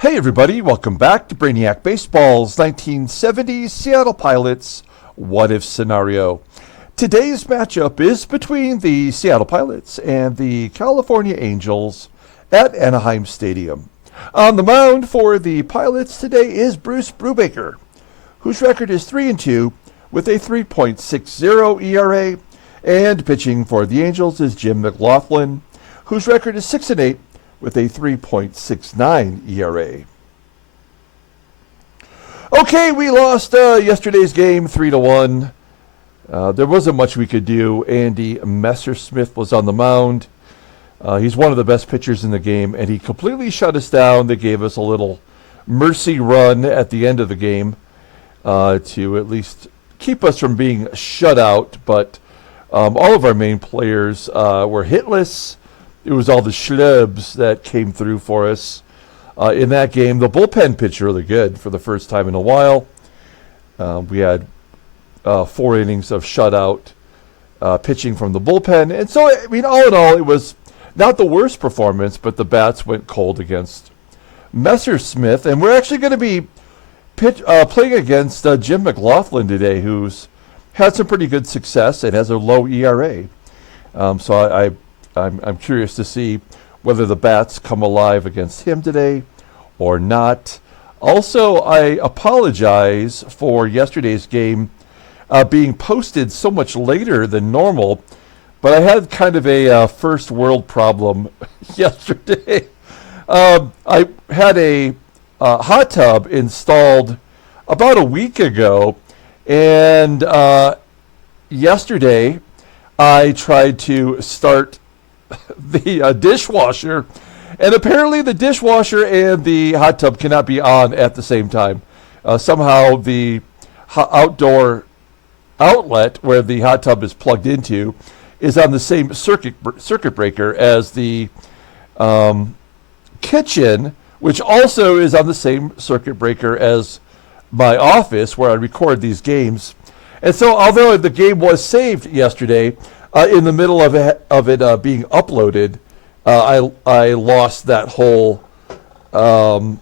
Hey everybody, welcome back to Brainiac Baseball's 1970 Seattle Pilots What If Scenario. Today's matchup is between the Seattle Pilots and the California Angels at Anaheim Stadium. On the mound for the Pilots today is Brubaker, whose record is 3-2 with a 3.60 ERA, and pitching for the Angels is McGlothlin, whose record is 6-8 with a 3.69 ERA. Okay, we lost yesterday's game 3-1. There wasn't much we could do. Andy Messersmith was on the mound. He's one of the best pitchers in the game, and he completely shut us down. They gave us a little mercy run at the end of the game to at least keep us from being shut out, but all of our main players were hitless. It was all the schlubs that came through for us in that game. The bullpen pitched really good for the first time in a while. We had 4 innings of shutout pitching from the bullpen. And so, I mean, all in all, it was not the worst performance, but the bats went cold against Messersmith. And we're actually going to be playing against McGlothlin today, who's had some pretty good success and has a low ERA. So I'm curious to see whether the bats come alive against him today or not. Also, I apologize for yesterday's game being posted so much later than normal, but I had kind of a first world problem yesterday. I had a hot tub installed about a week ago, and yesterday I tried to start the dishwasher, and apparently the dishwasher and the hot tub cannot be on at the same time. Somehow the outdoor outlet where the hot tub is plugged into is on the same circuit breaker as the kitchen, which also is on the same circuit breaker as my office where I record these games. And so although the game was saved yesterday, in the middle of it being uploaded, I lost that whole upload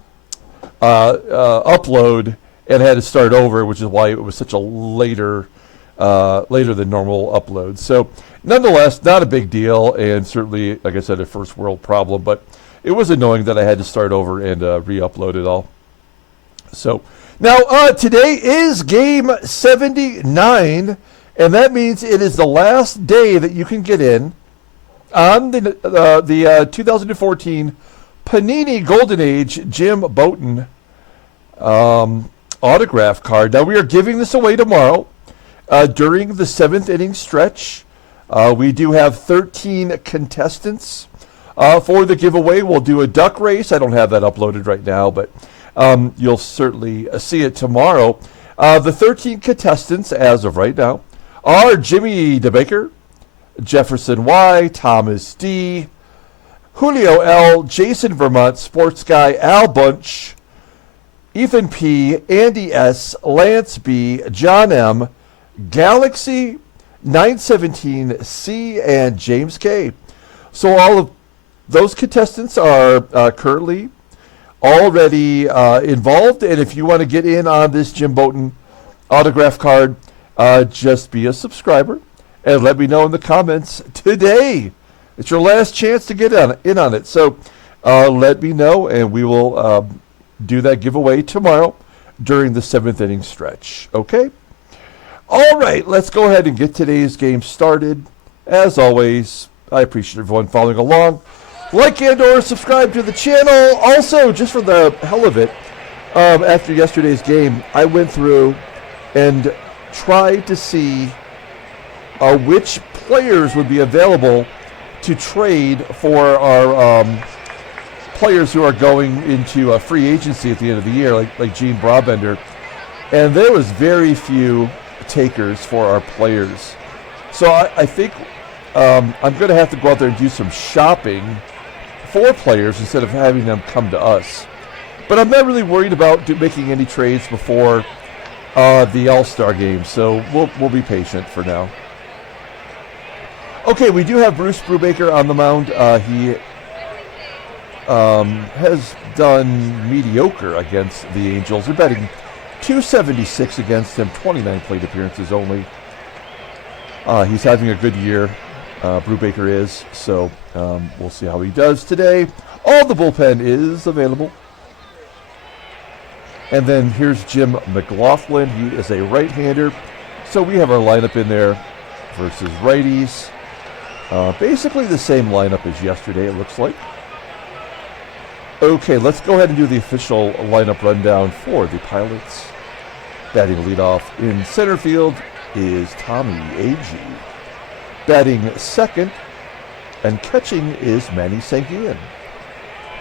and had to start over, which is why it was such a later than normal upload. So nonetheless, not a big deal, and certainly, like I said, a first world problem, but it was annoying that I had to start over and re-upload it all. So now today is game 79. And that means it is the last day that you can get in on the 2014 Panini Golden Age Jim Bouton autograph card. Now, we are giving this away tomorrow during the 7th inning stretch. We do have 13 contestants for the giveaway. We'll do a duck race. I don't have that uploaded right now, but you'll certainly see it tomorrow. The 13 contestants, as of right now, are Jimmy DeBaker, Jefferson Y, Thomas D, Julio L, Jason Vermont, Sports Guy, Al Bunch, Ethan P, Andy S, Lance B, John M, Galaxy, 917C, and James K. So all of those contestants are currently already involved, and if you want to get in on this Jim Bouton autograph card, just be a subscriber and let me know in the comments today. It's your last chance to get in on it. So let me know, and we will do that giveaway tomorrow during the 7th inning stretch. Okay? All right, let's go ahead and get today's game started. As always, I appreciate everyone following along. Like and or subscribe to the channel. Also, just for the hell of it, after yesterday's game, I went through and tried to see which players would be available to trade for our players who are going into a free agency at the end of the year, like Gene Brabender. And there was very few takers for our players. So I think I'm going to have to go out there and do some shopping for players instead of having them come to us. But I'm not really worried about making any trades before the All-Star game, so we'll be patient for now. Okay, we do have Brubaker on the mound. He has done mediocre against the Angels. They're batting .276 against him, 29 plate appearances only. He's having a good year. Brubaker is, so we'll see how he does today. All the bullpen is available. And then here's Jim McGlothlin. He is a right-hander. So we have our lineup in there versus righties. Basically the same lineup as yesterday, it looks like. Okay, let's go ahead and do the official lineup rundown for the Pilots. Batting leadoff in center field is Tommie, AGEE. Batting second and catching is Manny SANGUILLEN.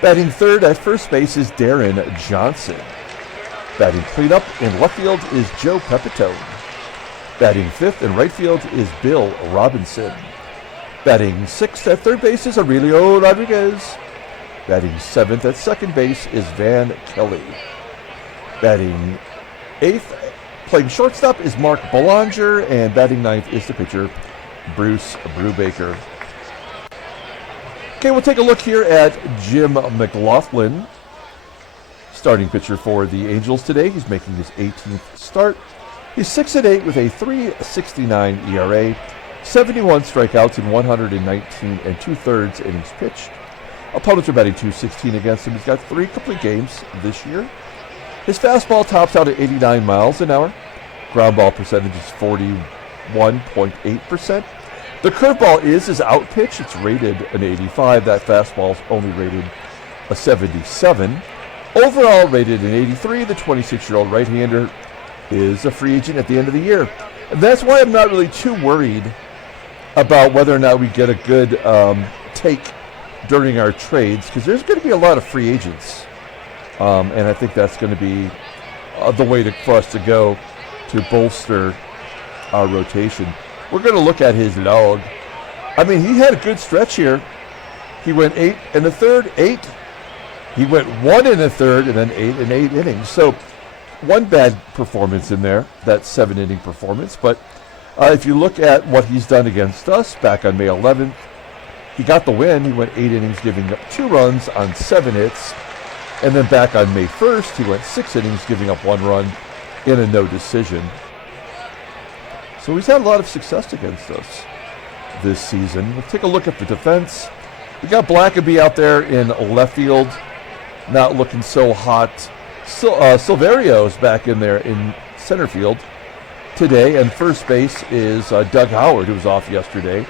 Batting third at first base is Deron Johnson. Batting cleanup in left field is Joe PEPITONE. Batting fifth in right field is Bill Robinson. Batting sixth at third base is Aurelio Rodriguez. Batting seventh at second base is Van Kelly. Batting eighth, playing shortstop, is Mark Belanger, and batting ninth is the pitcher Bruce Brubaker. Okay, we'll take a look here at Jim McGlothlin, starting pitcher for the Angels today. He's making his 18th start. He's 6-8 with a .369 ERA, 71 strikeouts in 119 2/3 innings pitched. Opponents are batting .216 against him. He's got 3 complete games this year. His fastball tops out at 89 miles an hour. Ground ball percentage is 41.8%. The curveball is his out pitch. It's rated an 85. That fastball's only rated a 77. Overall rated an 83. The 26-year-old right-hander is a free agent at the end of the year. And that's why I'm not really too worried about whether or not we get a good take during our trades, because there's going to be a lot of free agents. And I think that's going to be the way for us to go to bolster our rotation. We're going to look at his log. I mean, he had a good stretch here. He went 8 1/3, 8. He went 1 1/3, and then 8 8 innings. So one bad performance in there, that 7-inning performance. But if you look at what he's done against us back on May 11th, he got the win. He went 8 innings, giving up 2 runs on 7 hits. And then back on May 1st, he went 6 innings, giving up 1 run in a no decision. So he's had a lot of success against us this season. We'll take a look at the defense. We got BLACKABY out there in left field, not looking so hot. SILVERIO's back in there in center field today, and first base is Doug Howard, who was off yesterday.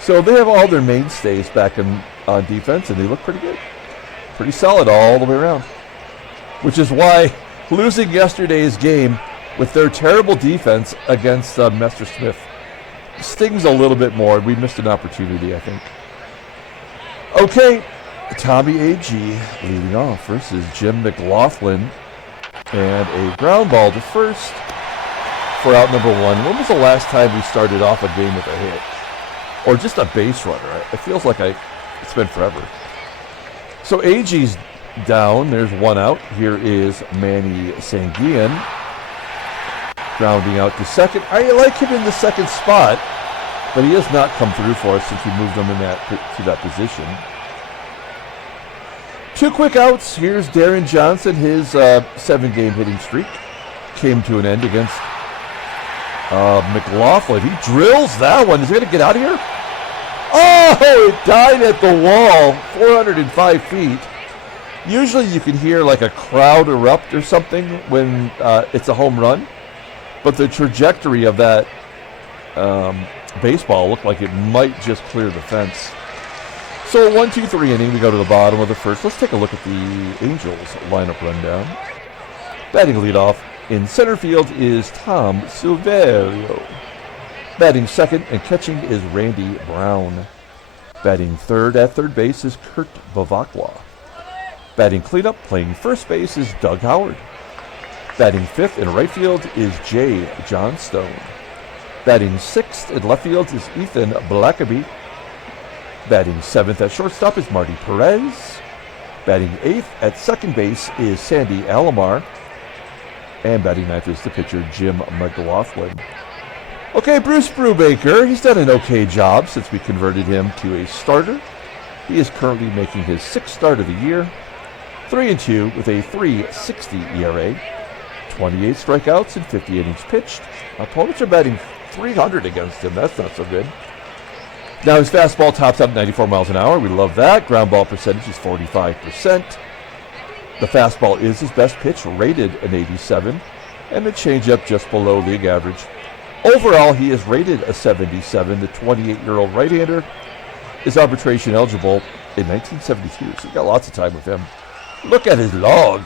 So they have all their mainstays back on defense, and they look pretty good. Pretty solid all the way around. Which is why losing yesterday's game with their terrible defense against Messersmith stings a little bit more. We missed an opportunity, I think. Okay, Tommie AGEE leading off versus Jim McGlothlin. And a ground ball to first for out number 1. When was the last time we started off a game with a hit? Or just a base runner? It feels like it's been forever. So AGEE's down. There's 1 out. Here is Manny SANGUILLEN grounding out to second. I like him in the second spot, but he has not come through for us since we moved him to that position. 2 quick outs. Here's Deron Johnson. His 7-game hitting streak came to an end against McGlothlin. He drills that one. Is he going to get out of here? Oh, it died at the wall, 405 feet. Usually you can hear like a crowd erupt or something when it's a home run, but the trajectory of that baseball looked like it might just clear the fence. So 1-2-3 inning, we go to the bottom of the first. Let's take a look at the Angels lineup rundown. Batting leadoff in center field is Tom SILVERIO. Batting second and catching is Randy Brown. Batting third at third base is Kurt BEVACQUA. Batting cleanup, playing first base, is Doug Howard. Batting fifth in right field is JOHNSTONE. Batting sixth in left field is Ethan BLACKABY. Batting seventh at shortstop is Marty PEREZ. Batting eighth at second base is Sandy ALOMAR. And batting ninth is the pitcher Jim McGlothlin. Okay, Bruce Brubaker, he's done an okay job since we converted him to a starter. He is currently making his 6th start of the year. 3-2 with a 3.60 ERA. 28 strikeouts in 50 innings pitched. Opponents are batting .300 against him. That's not so good. Now his fastball tops out 94 miles an hour. We love that. Ground ball percentage is 45%. The fastball is his best pitch, rated an 87, and the changeup just below league average. Overall, he is rated a 77. The 28-year-old right-hander is arbitration eligible in 1972, so we got lots of time with him. Look at his log.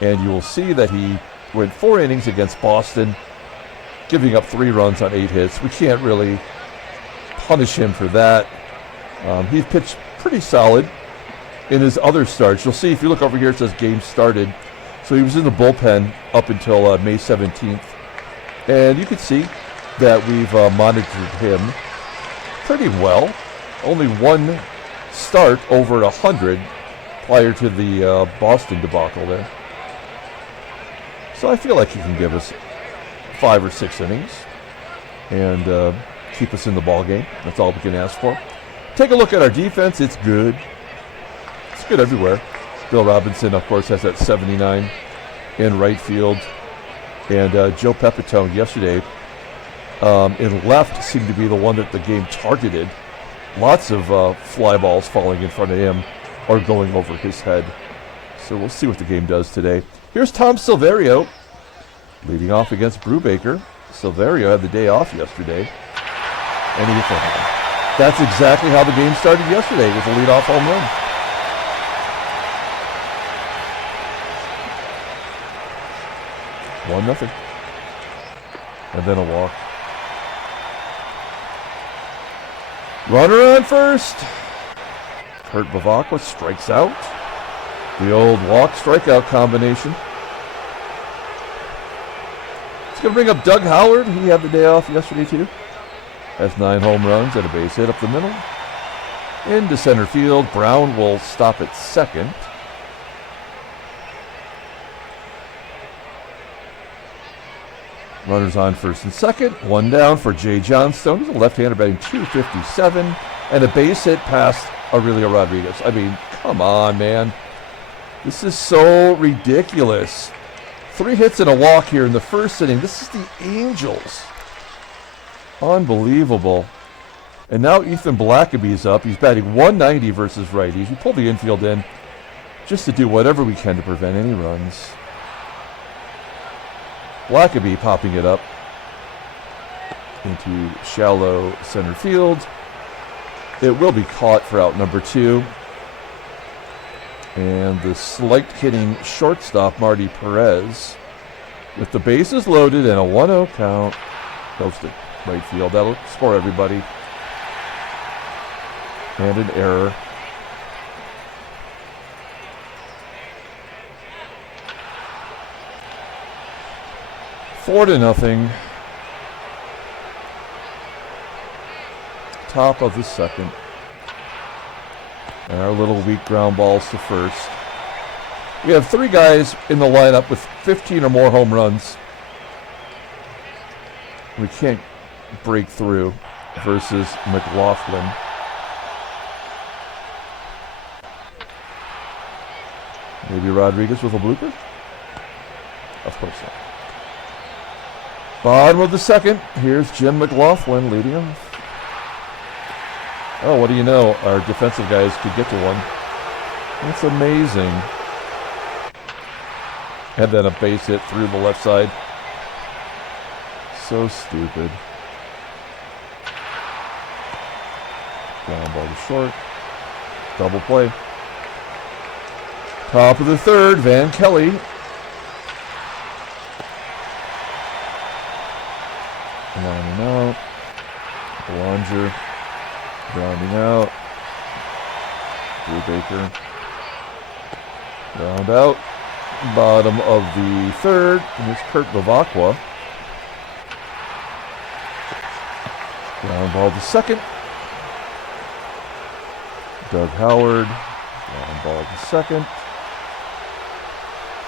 And you will see that he went 4 innings against Boston, giving up 3 runs on 8 hits. We can't really punish him for that. He's pitched pretty solid in his other starts. You'll see if you look over here, it says game started. So he was in the bullpen up until May 17th. And you can see that we've monitored him pretty well. Only 1 start over 100 prior to the Boston debacle there. So I feel like he can give us 5 or 6 innings and keep us in the ball game. That's all we can ask for. Take a look at our defense. It's good. It's good everywhere. Bill Robinson, of course, has that 79 in right field. And Joe Pepitone yesterday in left seemed to be the one that the game targeted. Lots of fly balls falling in front of him or going over his head. So we'll see what the game does today. Here's Tom Silverio leading off against Brubaker. Silverio had the day off yesterday. And he hit for home. That's exactly how the game started yesterday, with a leadoff home run. One nothing. And then a walk. Runner on first. Kurt BEVACQUA strikes out. The old walk-strikeout combination. It's going to bring up Doug Howard. He had the day off yesterday, too. Has 9 home runs and a base hit up the middle. Into center field. Brown will stop at second. Runners on first and second. 1 down for JOHNSTONE. He's a left-hander batting .257. And a base hit past Aurelio Rodriguez. I mean, come on, man. This is so ridiculous. 3 hits and a walk here in the first inning. This is the Angels. Unbelievable. And now Ethan Blackaby's up. He's batting .190 versus righties. We pull the infield in just to do whatever we can to prevent any runs. Blackaby popping it up into shallow center field. It will be caught for out number 2. And the slight hitting shortstop, Marty PEREZ, with the bases loaded and a 1-0 count, goes to right field. That'll score everybody. And an error. Four to nothing. Top of the second. And our little weak ground balls to first. We have 3 guys in the lineup with 15 or more home runs. We can't break through versus McGlothlin. Maybe Rodriguez with a blooper? Of course not. Bottom of the second. Here's Jim McGlothlin leading off. Oh, what do you know? Our defensive guys could get to one. That's amazing. And then a base hit through the left side. So stupid. Ground ball to short. Double play. Top of the third, Van Kelly. Lining out. Belanger. Grounding out. Brubaker. Ground out. Bottom of the third. And it's Kurt BEVACQUA. Ground ball to second. Doug Howard. Ground ball to second.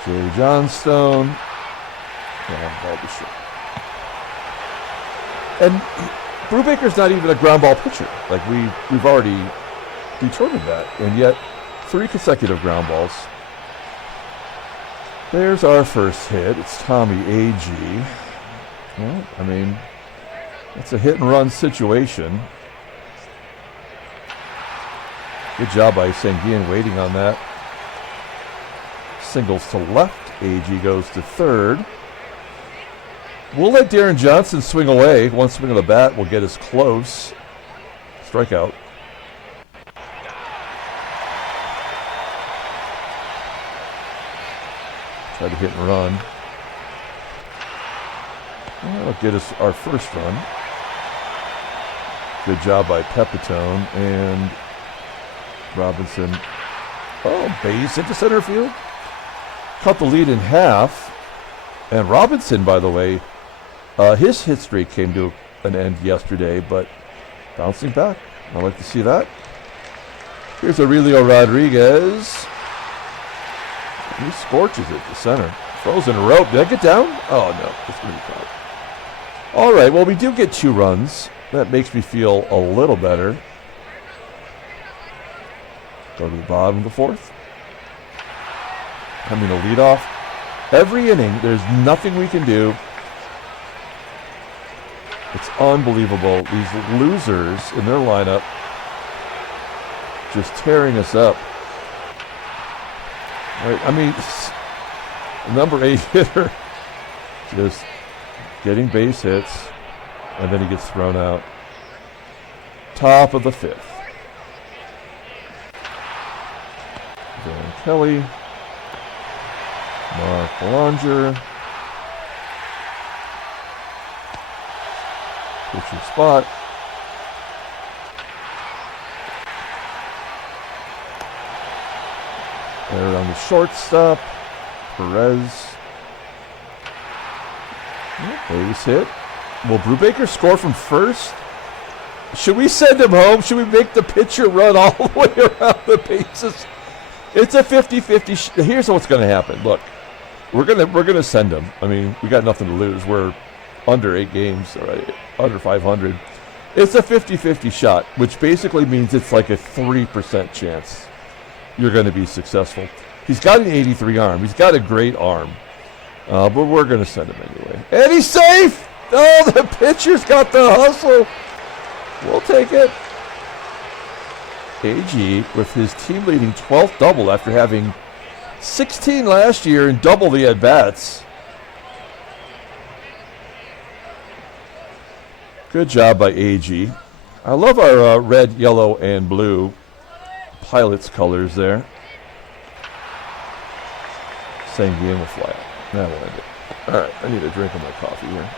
JOHNSTONE. Ground ball to short. And Brubaker's not even a ground ball pitcher. Like we've already determined that. And yet, 3 consecutive ground balls. There's our first hit. It's Tommie AGEE. Well, I mean, it's a hit and run situation. Good job by SANGUILLEN waiting on that. Singles to left. AGEE goes to third. We'll let Deron Johnson swing away. One swing of the bat will get us close. Strikeout. Try to hit and run. That'll get us our first run. Good job by PEPITONE and Robinson. Oh, base into center field. Cut the lead in half. And Robinson, by the way, his hit streak came to an end yesterday, but bouncing back. I like to see that. Here's Aurelio Rodriguez. He scorches it to center. Throws in a rope. Did I get down? Oh, no. It's going to be caught. All right. Well, we do get 2 runs. That makes me feel a little better. Go to the bottom of the 4th. Coming to lead off. Every inning, there's nothing we can do. It's unbelievable. These losers in their lineup just tearing us up. Right? I mean, number 8 hitter just getting base hits, and then he gets thrown out. Top of the 5th. Deron Kelly. Mark BLANGER. Pitcher spot. There on the shortstop. PEREZ. Base hit. Will Brubaker score from first? Should we send him home? Should we make the pitcher run all the way around the bases? It's a 50-50. Here's what's going to happen. Look, we're gonna send him. I mean, we got nothing to lose. We're under 8 games, right? Under 500. It's a 50-50 shot, which basically means it's like a 3% chance you're going to be successful. He's got an 83 arm. He's got a great arm. But we're going to send him anyway. And he's safe! Oh, the pitcher's got the hustle. We'll take it. AGEE with his team-leading 12th double after having 16 last year and double the at-bats. Good job by AGEE. I love our red, yellow, and blue Pilots colors there. SANGUILLEN will fly out. That will end it. All right, I need a drink of my coffee here.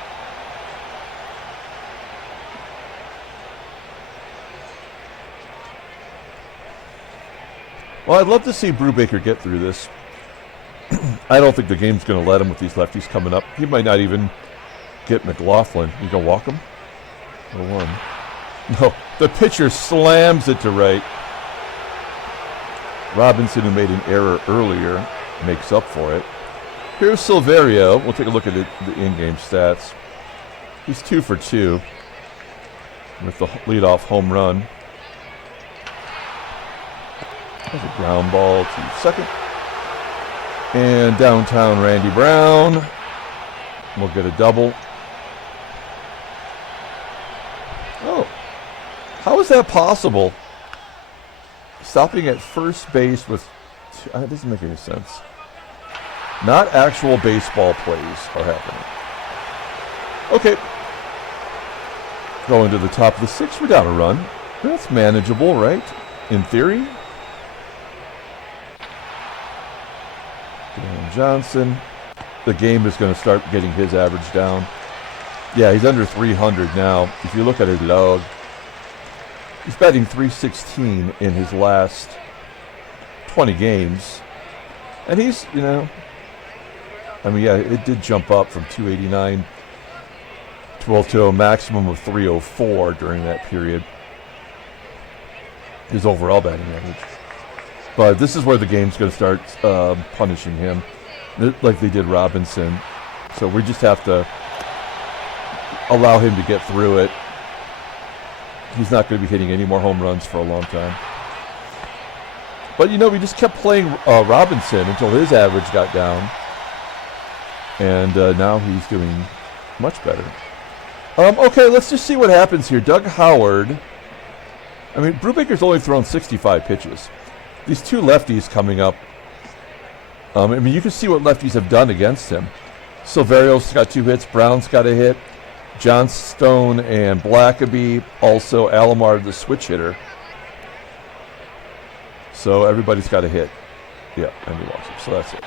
Well, I'd love to see Brubaker get through this. I don't think the game's going to let him with these lefties coming up. He might not even get McGlothlin. You going to walk him? 0-1. No, the pitcher slams it to right. Robinson, who made an error earlier, makes up for it. Here's SILVERIO. We'll take a look at the in-game stats. He's 2 for 2 with the leadoff home run. There's a ground ball to second. And downtown Randy Brown will get a double. Oh, how is that possible? Stopping at first base with it doesn't make any sense. Not actual baseball plays are happening. Okay. Going to the top of the 6th. We're down a run. That's manageable, right? In theory. Deron Johnson. The game is going to start getting his average down. Yeah, he's under 300 now. If you look at his log, he's batting .316 in his last 20 games. And he's, you know, I mean, yeah, it did jump up from 289 to a maximum of 304 during that period. His overall batting average. But this is where the game's going to start punishing him, like they did Robinson. So we just have to allow him to get through it. He's not going to be hitting any more home runs for a long time. But, you know, we just kept playing Robinson until his average got down. And now he's doing much better. Okay, let's just see what happens here. Doug Howard. I mean, Brubaker's only thrown 65 pitches. These two lefties coming up. I mean, you can see what lefties have done against him. Silverio's got 2 hits. Brown's got a hit. Johnstone and Blackaby. Also, ALOMAR, the switch hitter. So everybody's got a hit. Yeah, and he walks up. So that's it.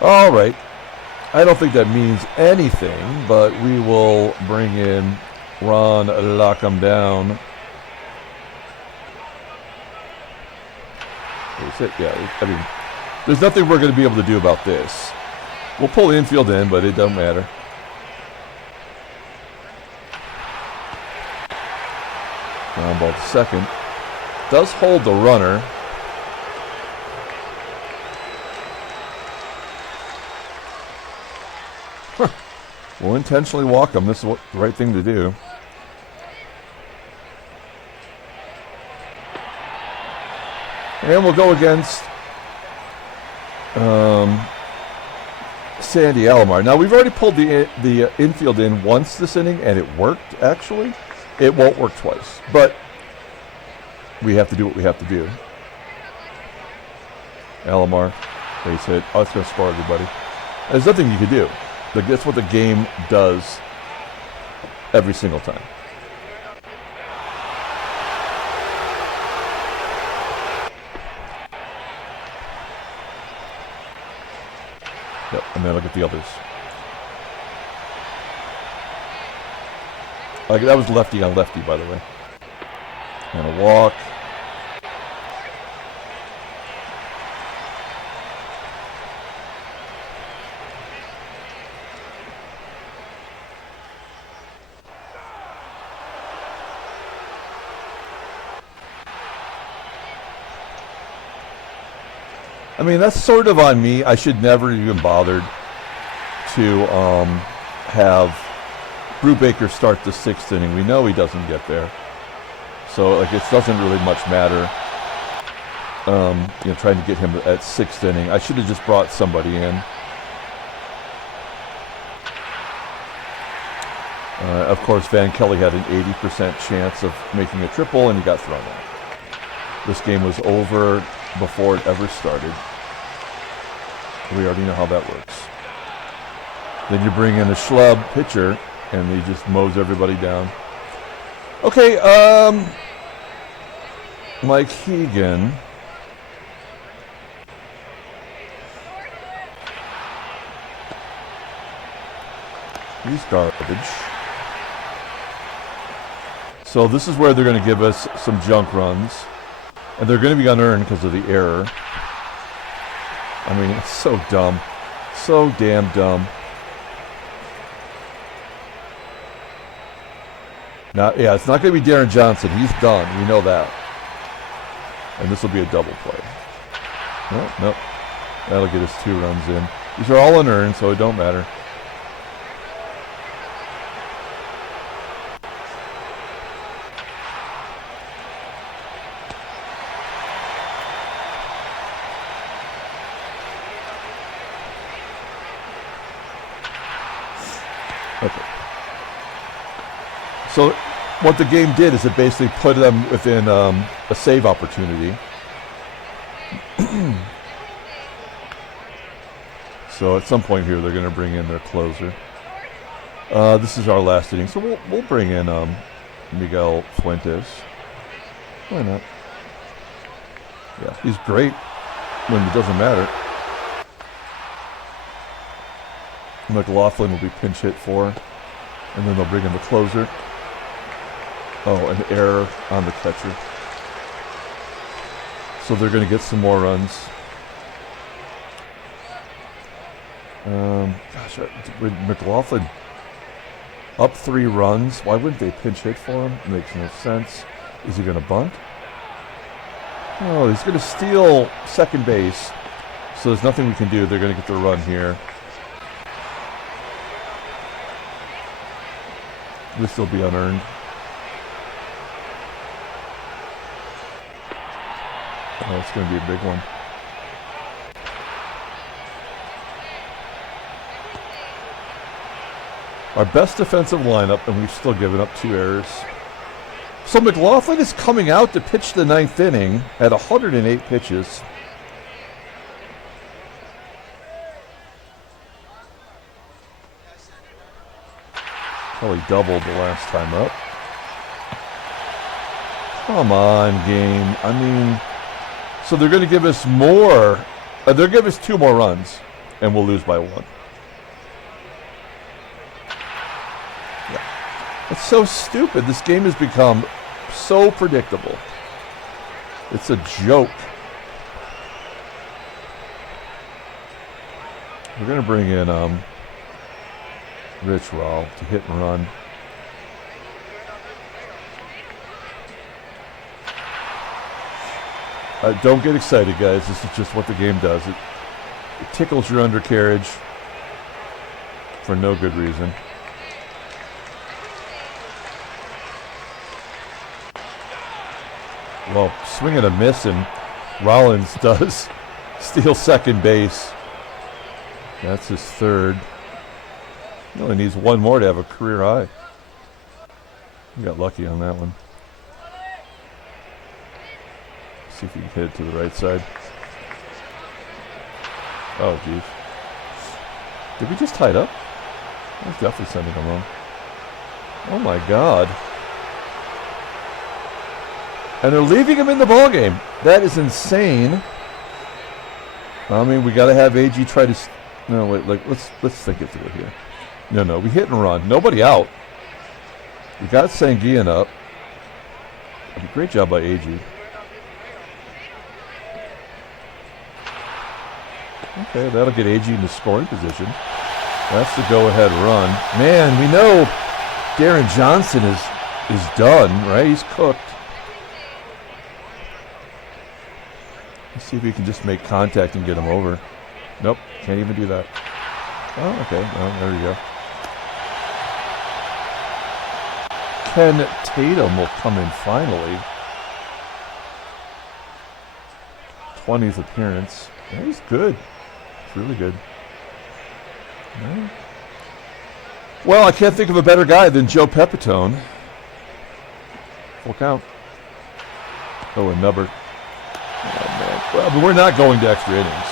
All right. I don't think that means anything, but we will bring in Ron, lock him down. Is it? Yeah, I mean, there's nothing we're going to be able to do about this. We'll pull the infield in, but it doesn't matter. Ground ball to second. Does hold the runner. We'll intentionally walk him. This is the right thing to do. And we'll go against Sandy ALOMAR. Now, we've already pulled the infield in once this inning, and it worked, actually. It won't work twice, but we have to do what we have to do. ALOMAR, base hit. Oh, it's going to score everybody. There's nothing you can do. That's what the game does every single time. Yep, and then look at the others. That was lefty on lefty, by the way. And a walk. I mean, that's sort of on me. I should never even bothered to have Brubaker start the 6th inning. We know he doesn't get there. So, like, it doesn't really much matter, you know, trying to get him at 6th inning. I should have just brought somebody in. Of course, Van Kelly had an 80% chance of making a triple, and he got thrown out. This game was over before it ever started. We already know how that works. Then you bring in a schlub pitcher, and he just mows everybody down. Okay, Mike Hegan. He's garbage. So this is where they're going to give us some junk runs. And they're going to be unearned because of the error. I mean, it's so dumb. So damn dumb. Now, yeah, it's not going to be Deron Johnson. He's done. We know that. And this will be a double play. Nope. That'll get us 2 runs in. These are all unearned, so it don't matter. Okay. So what the game did is it basically put them within a save opportunity. So at some point here, they're going to bring in their closer. This is our last inning, so we'll bring in Miguel Fuentes. Why not? Yeah, he's great when it doesn't matter. McGlothlin will be pinch hit for, and then they'll bring in the closer. Oh, an error on the catcher. So they're going to get some more runs. Gosh, with McGlothlin up 3 runs, why wouldn't they pinch hit for him? It makes no sense. Is he going to bunt? Oh, he's going to steal second base. So there's nothing we can do. They're going to get the run here. This will be unearned. Oh, it's going to be a big one. Our best defensive lineup, and we've still given up 2 errors. So McGlothlin is coming out to pitch the 9th inning at 108 pitches. Probably doubled the last time up. Come on, game. I mean, so they're going to give us more. They're going to give us 2 more runs, and we'll lose by 1. Yeah. It's so stupid. This game has become so predictable. It's a joke. We're going to bring in Rich Rawl to hit and run. Don't get excited, guys. This is just what the game does. It tickles your undercarriage for no good reason. Well, swing and a miss, and Rollins does steal second base. That's his 3rd. He only needs 1 more to have a career high. We got lucky on that one. See if you can hit it to the right side. Oh, geez. Did we just tie it up? I was definitely sending him home. Oh, my God. And they're leaving him in the ballgame. That is insane. I mean, we got to have AGEE try to... No, wait, like, let's think it through here. No, we hit and run. Nobody out. We got SANGUILLEN up. Great job by AGEE. Okay, that'll get AGEE in the scoring position. That's the go-ahead run. Man, we know Deron Johnson is done, right? He's cooked. Let's see if we can just make contact and get him over. Nope, can't even do that. Oh, okay. Well, there you go. Ken Tatum will come in finally. 20th appearance. Yeah, he's good. It's really good. Yeah. Well, I can't think of a better guy than Joe Pepitone. Full count. Oh, and Nubbert. Oh, man. Well, but we're not going to extra innings.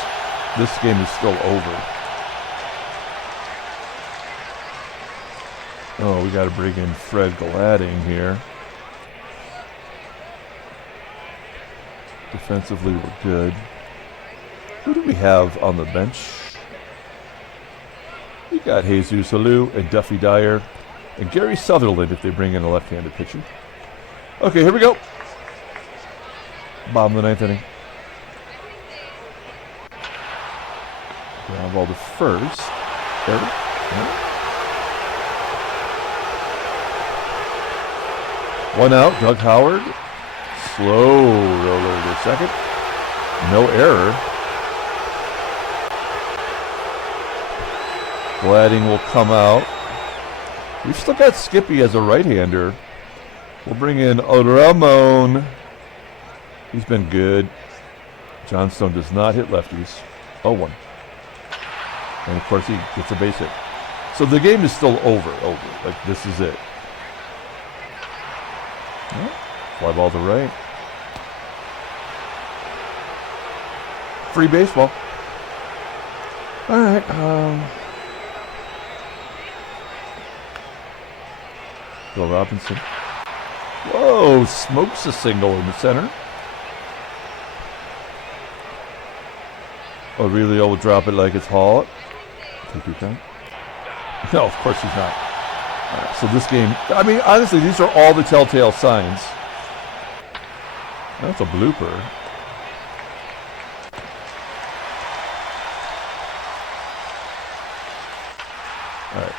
This game is still over. Oh, we got to bring in Fred Gladding here. Defensively, we're good. Who do we have on the bench? We got Jesus Alou and Duffy Dyer and Gary Sutherland if they bring in a left-handed pitcher. Okay, here we go. Bottom of the 9th inning. Ground ball to first. There. One out, Doug Howard. Slow roller to second. No error. Gladding will come out. We've still got Skippy as a right-hander. We'll bring in Ramon. He's been good. Johnstone does not hit lefties. 0-1. And of course he gets a base hit. So the game is still over. Like this is it. Yeah. Fly ball to right. Free baseball. All right. Bill Robinson. Whoa, smokes a single in the center. Aurelio will drop it like it's hot. Take your time. No, of course he's not. Right, so this game, I mean, honestly, these are all the telltale signs. That's a blooper. All right.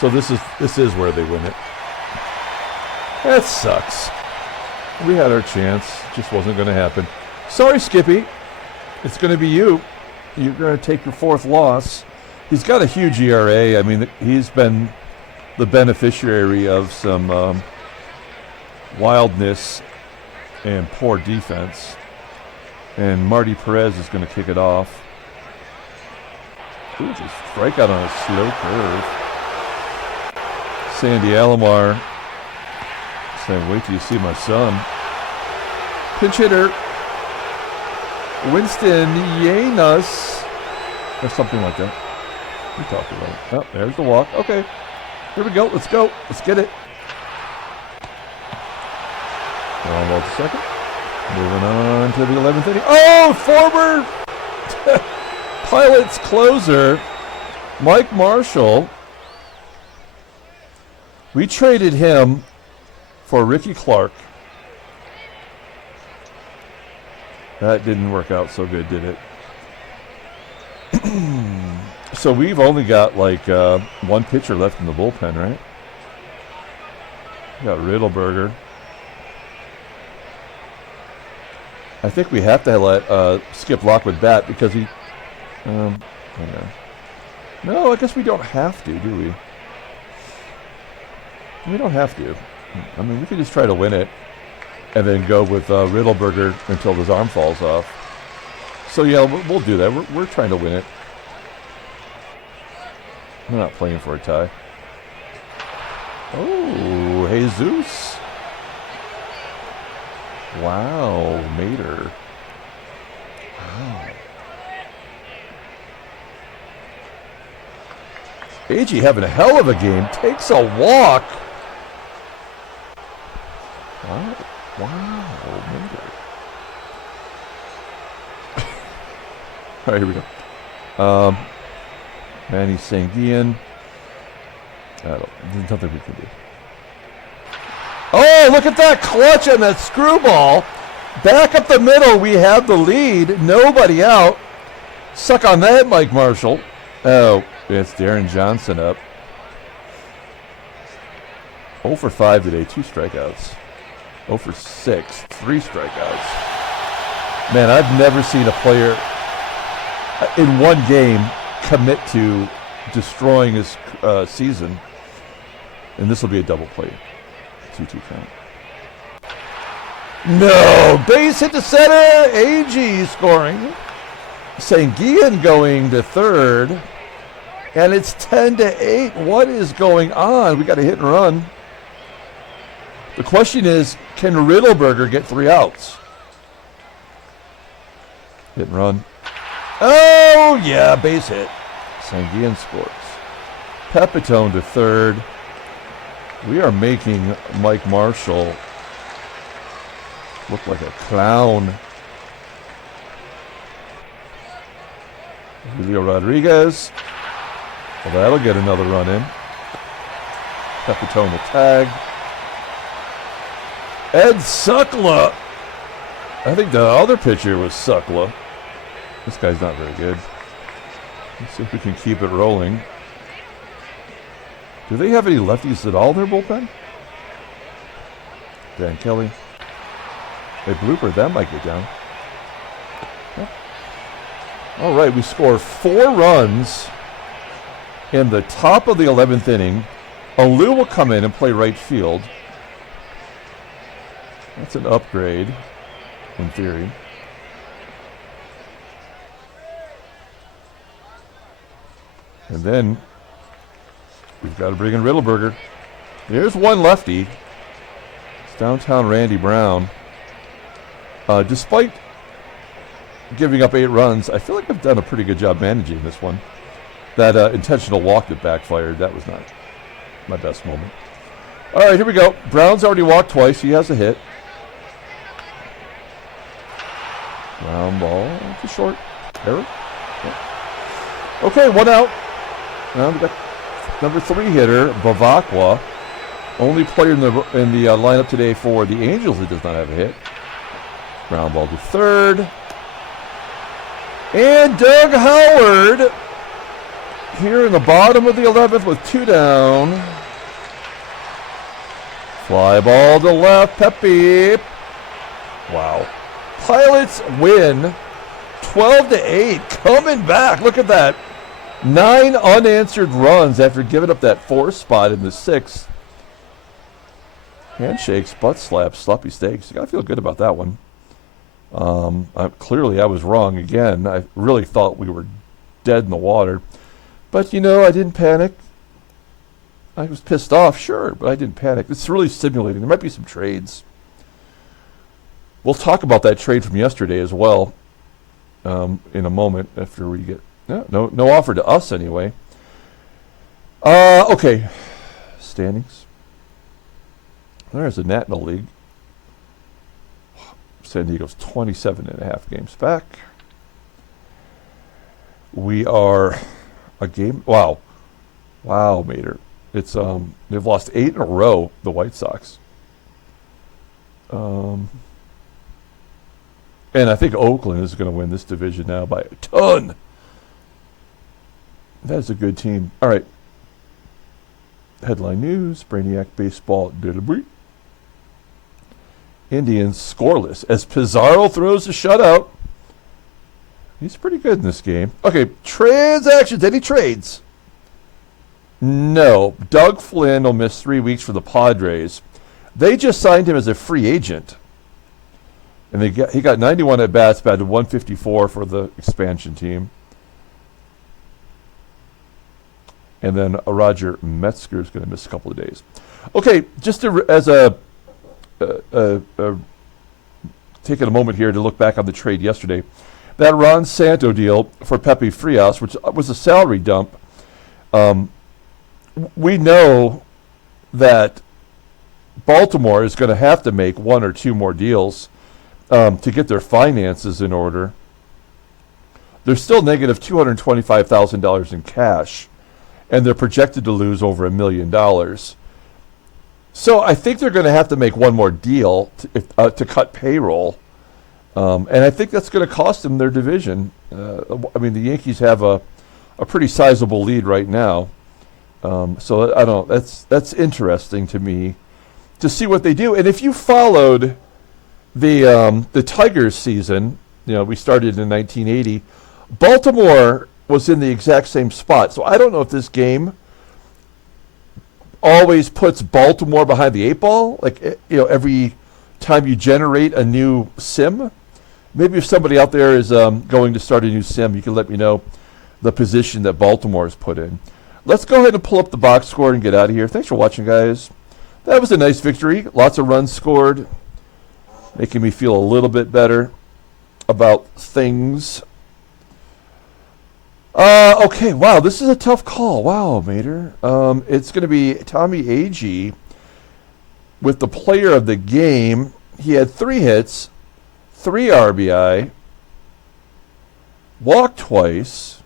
So this is where they win it. That sucks. We had our chance. Just wasn't going to happen. Sorry, Skippy. It's going to be you. You're going to take your 4th loss. He's got a huge ERA. I mean, he's been the beneficiary of some wildness and poor defense. And Marty PEREZ is going to kick it off. Ooh, just strikeout on a slow curve. Sandy ALOMAR saying, wait till you see my son. Pinch hitter. Winston Yenas. Or something like that. We talked about it. Oh, there's the walk. Okay. Here we go. Let's go. Let's get it. Ground ball to second. Moving on to the 11th inning. Oh, former Pilots closer, Mike Marshall. We traded him for Ricky Clark. That didn't work out so good, did it? So we've only got like one pitcher left in the bullpen, right? We got Riddleberger. I think we have to let Skip Lockwood bat because he... no, I guess we don't have to, do we? We don't have to. I mean, we could just try to win it and then go with Riddleberger until his arm falls off. So, yeah, we'll do that. We're trying to win it. We're not playing for a tie. Oh, Jesus. Wow, Mater. Wow. AGEE having a hell of a game. Takes a walk. Wow. Wow, Mater. All right, here we go. Manny SANGUILLEN. There's nothing we can do. Oh, look at that clutch on that screwball. Back up the middle, we have the lead. Nobody out. Suck on that, Mike Marshall. Oh, it's Deron Johnson up. 0 for 5 today, 2 strikeouts. 0 for 6, 3 strikeouts. Man, I've never seen a player in one game commit to destroying his season. And this will be a double play. 2-2 count. No! Base hit to center. AGEE scoring. SANGUILLEN going to third. And it's 10-8. What is going on? We got a hit and run. The question is, can Riddleberger get 3 outs? Hit and run. Oh, yeah, base hit. SANGUILLEN scores. PEPITONE to third. We are making Mike Marshall look like a clown. Julio Rodriguez. Well, that'll get another run in. PEPITONE will tag. Ed Suckla. I think the other pitcher was Suckla. This guy's not very good. Let's see if we can keep it rolling. Do they have any lefties at all in their bullpen? Dan Kelly. A blooper, that might get down. Yeah. All right, we score 4 runs in the top of the 11th inning. Alou will come in and play right field. That's an upgrade, in theory. And then we've got to bring in Riddleberger. There's one lefty. It's downtown Randy Brown. Despite giving up 8 runs, I feel like I've done a pretty good job managing this one. That intentional walk that backfired, that was not my best moment. All right, here we go. Brown's already walked twice. He has a hit. Ground ball to short. Error. Yeah. Okay, 1 out. Now we got number 3 hitter, BEVACQUA. Only player in the lineup today for the Angels that does not have a hit. Ground ball to third. And Doug Howard here in the bottom of the 11th with 2 down. Fly ball to left, Pepe. Wow. Pilots win 12-8. Coming back. Look at that. 9 unanswered runs after giving up that 4th spot in the 6th. Handshakes, butt slaps, sloppy steaks. You got to feel good about that one. Clearly, I was wrong again. I really thought we were dead in the water. But, you know, I didn't panic. I was pissed off, sure, but I didn't panic. It's really stimulating. There might be some trades. We'll talk about that trade from yesterday as well in a moment after we get... No offer to us anyway. Okay. Standings. There's a National League. San Diego's 27.5 games back. We are a game... Wow, Mater. It's they've lost 8 in a row, the White Sox. And I think Oakland is going to win this division now by a ton. That's a good team. All right. Headline news, Brainiac baseball delivery. Indians scoreless as Pizarro throws a shutout. He's pretty good in this game. Okay, transactions. Any trades? No. Doug Flynn will miss 3 weeks for the Padres. They just signed him as a free agent. And he got 91 at-bats, batted 154 for the expansion team. And then Roger Metzger is going to miss a couple of days. Okay, just as taking a moment here to look back on the trade yesterday. That Ron Santo deal for Pepe Frias, which was a salary dump, we know that Baltimore is going to have to make 1 or 2 more deals to get their finances in order. They're still negative $225,000 in cash, and they're projected to lose over $1 million. So I think they're going to have to make 1 more deal to cut payroll, and I think that's going to cost them their division. I mean, the Yankees have a pretty sizable lead right now, so I don't. That's interesting to me to see what they do. And if you followed the Tigers season, you know, we started in 1980. Baltimore was in the exact same spot, so I don't know if this game always puts Baltimore behind the 8 ball, like, you know, every time you generate a new sim. Maybe if somebody out there is going to start a new sim, you can let me know the position that Baltimore is put in. Let's go ahead and pull up the box score and get out of here. Thanks for watching, guys. That was a nice victory. Lots of runs scored, making me feel a little bit better about things. Okay, wow, this is a tough call. Wow, Mater. It's going to be Tommie AGEE with the player of the game. He had 3 hits, 3 RBI, walked twice.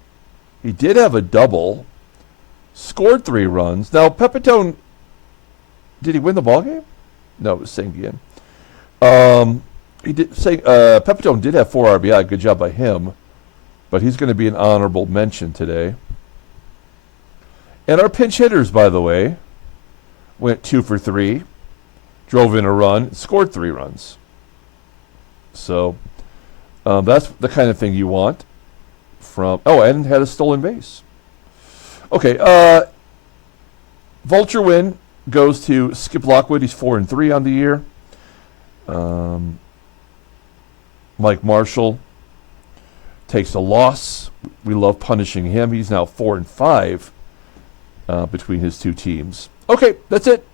He did have a double, scored 3 runs. Now, Pepitone, did he win the ball game? No, it was Sanguillen. Pepitone did have 4 RBI. Good job by him. But he's going to be an honorable mention today. And our pinch hitters, by the way, went 2 for 3, drove in a run, scored 3 runs. So that's the kind of thing you want from... Oh, and had a stolen base. Okay, Vulture win goes to Skip Lockwood. He's 4-3 on the year. Mike Marshall takes a loss. We love punishing him. He's now 4-5 between his 2 teams. Okay, that's it.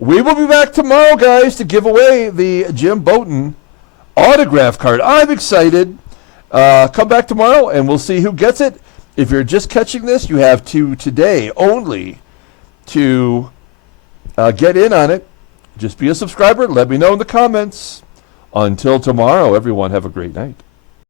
We will be back tomorrow, guys, to give away the Jim Bouton autograph card. I'm excited. Come back tomorrow, and we'll see who gets it. If you're just catching this, you have to today only to get in on it. Just be a subscriber. Let me know in the comments. Until tomorrow, everyone, have a great night.